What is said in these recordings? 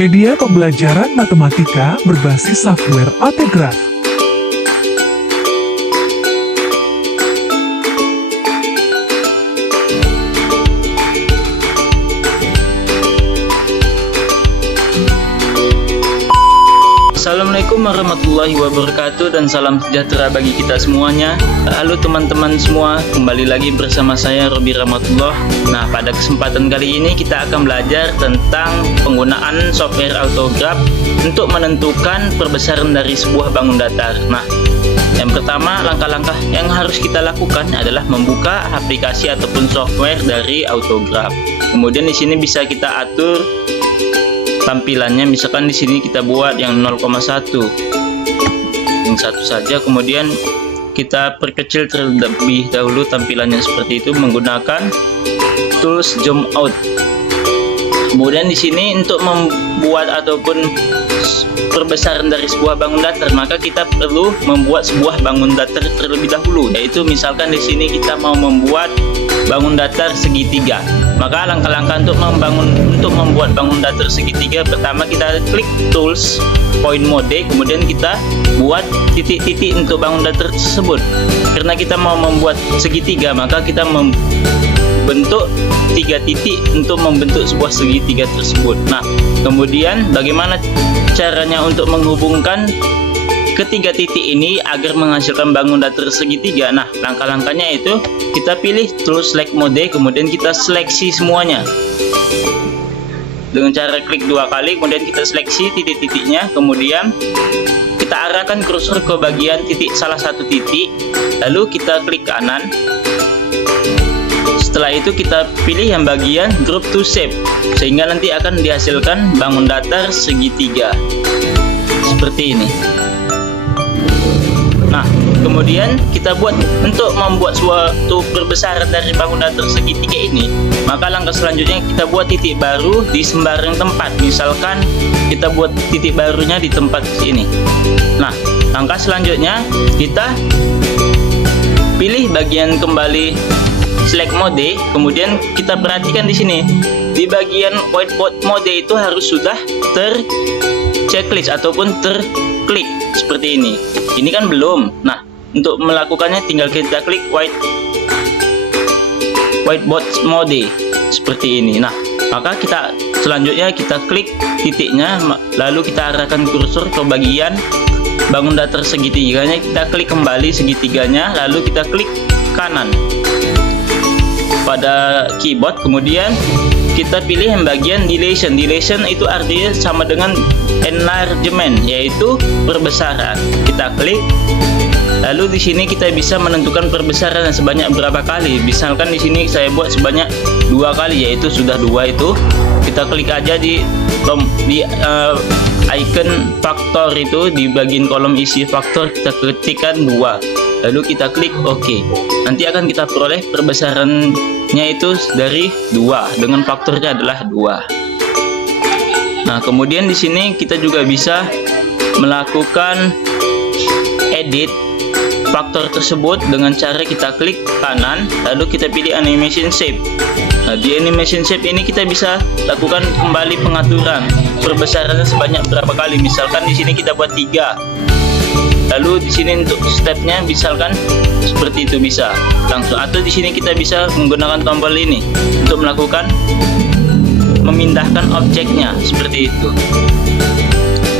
media pembelajaran matematika berbasis software Autograph. Assalamualaikum warahmatullahi wabarakatuh dan salam sejahtera bagi kita semuanya. Halo teman-teman semua, kembali lagi bersama saya Robi Rahmatullah. Nah, pada kesempatan kali ini kita akan belajar tentang penggunaan software Autograph untuk menentukan perbesaran dari sebuah bangun datar. Nah, yang pertama, langkah-langkah yang harus kita lakukan adalah membuka aplikasi ataupun software dari Autograph. Kemudian di sini bisa kita atur tampilannya, misalkan di sini kita buat yang 0,1, yang satu saja. Kemudian kita perkecil terlebih dahulu tampilannya seperti itu menggunakan tools zoom out. Kemudian di sini untuk membuat ataupun perbesaran dari sebuah bangun datar, maka kita perlu membuat sebuah bangun datar terlebih dahulu, yaitu misalkan di sini kita mau membuat bangun datar segitiga. Maka langkah-langkah untuk membuat bangun datar segitiga, pertama kita klik tools point mode, kemudian kita buat titik-titik untuk bangun datar tersebut. Karena kita mau membuat segitiga, maka kita membentuk 3 titik untuk membentuk sebuah segitiga tersebut. Nah, kemudian bagaimana caranya untuk menghubungkan ketiga titik ini agar menghasilkan bangun datar segitiga? Nah, langkah-langkahnya itu kita pilih tools select mode, kemudian kita seleksi semuanya dengan cara klik 2 kali, kemudian kita seleksi titik-titiknya, kemudian kita arahkan kursor ke bagian titik salah satu titik, lalu kita klik kanan. Setelah itu kita pilih yang bagian group to shape, sehingga nanti akan dihasilkan bangun datar segitiga seperti ini. Nah, kemudian kita buat untuk membuat suatu perbesaran dari bangun datar segitiga ini, maka langkah selanjutnya kita buat titik baru di sembarang tempat. Misalkan kita buat titik barunya di tempat ini. Nah, langkah selanjutnya kita pilih bagian kembali select mode, kemudian kita perhatikan di sini di bagian whiteboard mode itu harus sudah checklist ataupun terklik seperti ini. Ini kan belum. Nah, untuk melakukannya tinggal kita klik whiteboard mode seperti ini. Nah, maka kita selanjutnya kita klik titiknya, lalu kita arahkan kursor ke bagian bangun datar segitiganya, kita klik kembali segitiganya, lalu kita klik kanan pada keyboard, kemudian kita pilih yang bagian dilation. Dilation itu artinya sama dengan enlargement, yaitu perbesaran. Kita klik, lalu di sini kita bisa menentukan perbesaran sebanyak berapa kali. Misalkan di sini saya buat sebanyak 2 kali, yaitu sudah 2 itu. Kita klik aja di icon faktor itu, di bagian kolom isi faktor kita ketikkan 2. Lalu kita klik OK. Nanti akan kita peroleh perbesarannya itu dari 2 dengan faktornya adalah 2. Nah, kemudian di sini kita juga bisa melakukan edit faktor tersebut dengan cara kita klik kanan, lalu kita pilih animation shape. Nah, di animation shape ini kita bisa lakukan kembali pengaturan perbesarannya sebanyak berapa kali. Misalkan di sini kita buat 3. Lalu di sini untuk stepnya misalkan seperti itu bisa langsung, atau di sini kita bisa menggunakan tombol ini untuk melakukan memindahkan objeknya seperti itu.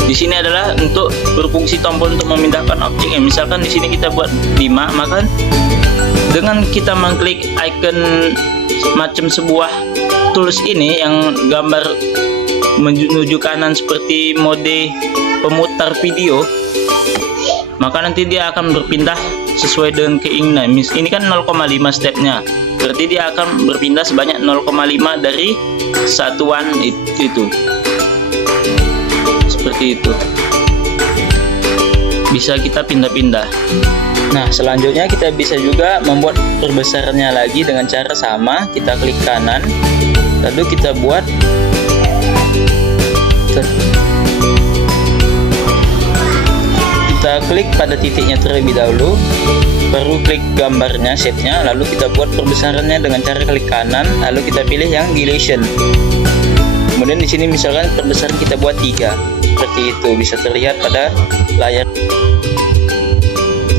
Di sini adalah untuk berfungsi tombol untuk memindahkan objeknya. Misalkan di sini kita buat 5, maka dengan kita mengklik icon macam sebuah tools ini yang gambar menuju kanan seperti mode pemutar video, maka nanti dia akan berpindah sesuai dengan keinginan. Ini kan 0,5 stepnya, berarti dia akan berpindah sebanyak 0,5 dari satuan itu. Seperti itu. Bisa kita pindah-pindah. Nah, selanjutnya kita bisa juga membuat perbesarannya lagi dengan cara sama. Kita klik kanan, lalu kita buat kita klik pada titiknya terlebih dahulu, baru klik gambarnya, shape-nya, lalu kita buat perbesarannya dengan cara klik kanan, lalu kita pilih yang dilation. Kemudian di sini misalkan perbesaran kita buat 3, seperti itu bisa terlihat pada layar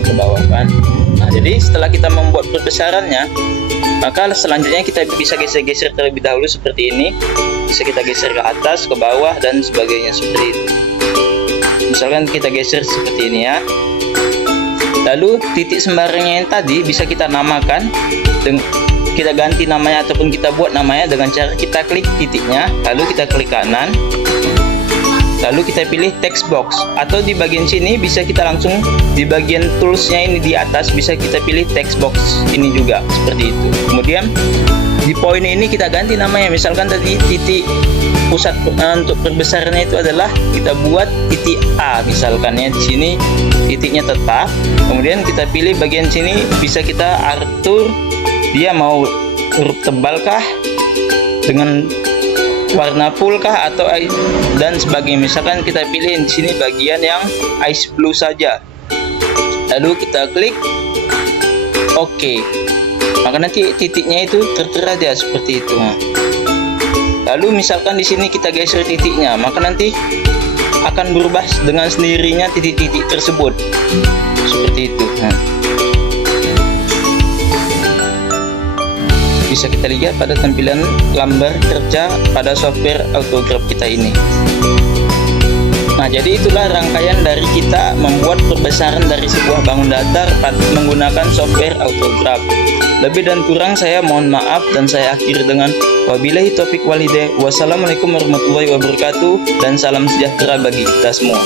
ke bawah kan. Nah, jadi setelah kita membuat perbesarannya, maka selanjutnya kita bisa geser-geser terlebih dahulu seperti ini. Bisa kita geser ke atas, ke bawah, dan sebagainya seperti itu. Misalkan kita geser seperti ini ya. Lalu titik sembarangnya yang tadi bisa kita namakan, kita ganti namanya ataupun kita buat namanya dengan cara kita klik titiknya, lalu kita klik kanan, lalu kita pilih text box, atau di bagian sini bisa kita langsung di bagian toolsnya ini di atas bisa kita pilih text box ini juga seperti itu. Kemudian di poin ini kita ganti namanya, misalkan tadi titik pusat untuk perbesarannya itu adalah kita buat titik A misalkan ya, di sini titiknya tetap. Kemudian kita pilih bagian sini bisa kita atur dia mau huruf tebal kah, dengan warna full kah, atau dan sebagainya. Misalkan kita pilih di sini bagian yang ice blue saja, lalu kita klik OK, maka nanti titiknya itu tertera dia seperti itu. Lalu misalkan di sini kita geser titiknya, maka nanti akan berubah dengan sendirinya titik-titik tersebut seperti itu. Bisa kita lihat pada tampilan lambar kerja pada software Autograph kita ini. Nah, jadi itulah rangkaian dari kita membuat perbesaran dari sebuah bangun datar menggunakan software Autograph. Lebih dan kurang saya mohon maaf, dan saya akhiri dengan wabillahi taufik walhidayah. Wassalamualaikum warahmatullahi wabarakatuh, dan salam sejahtera bagi kita semua.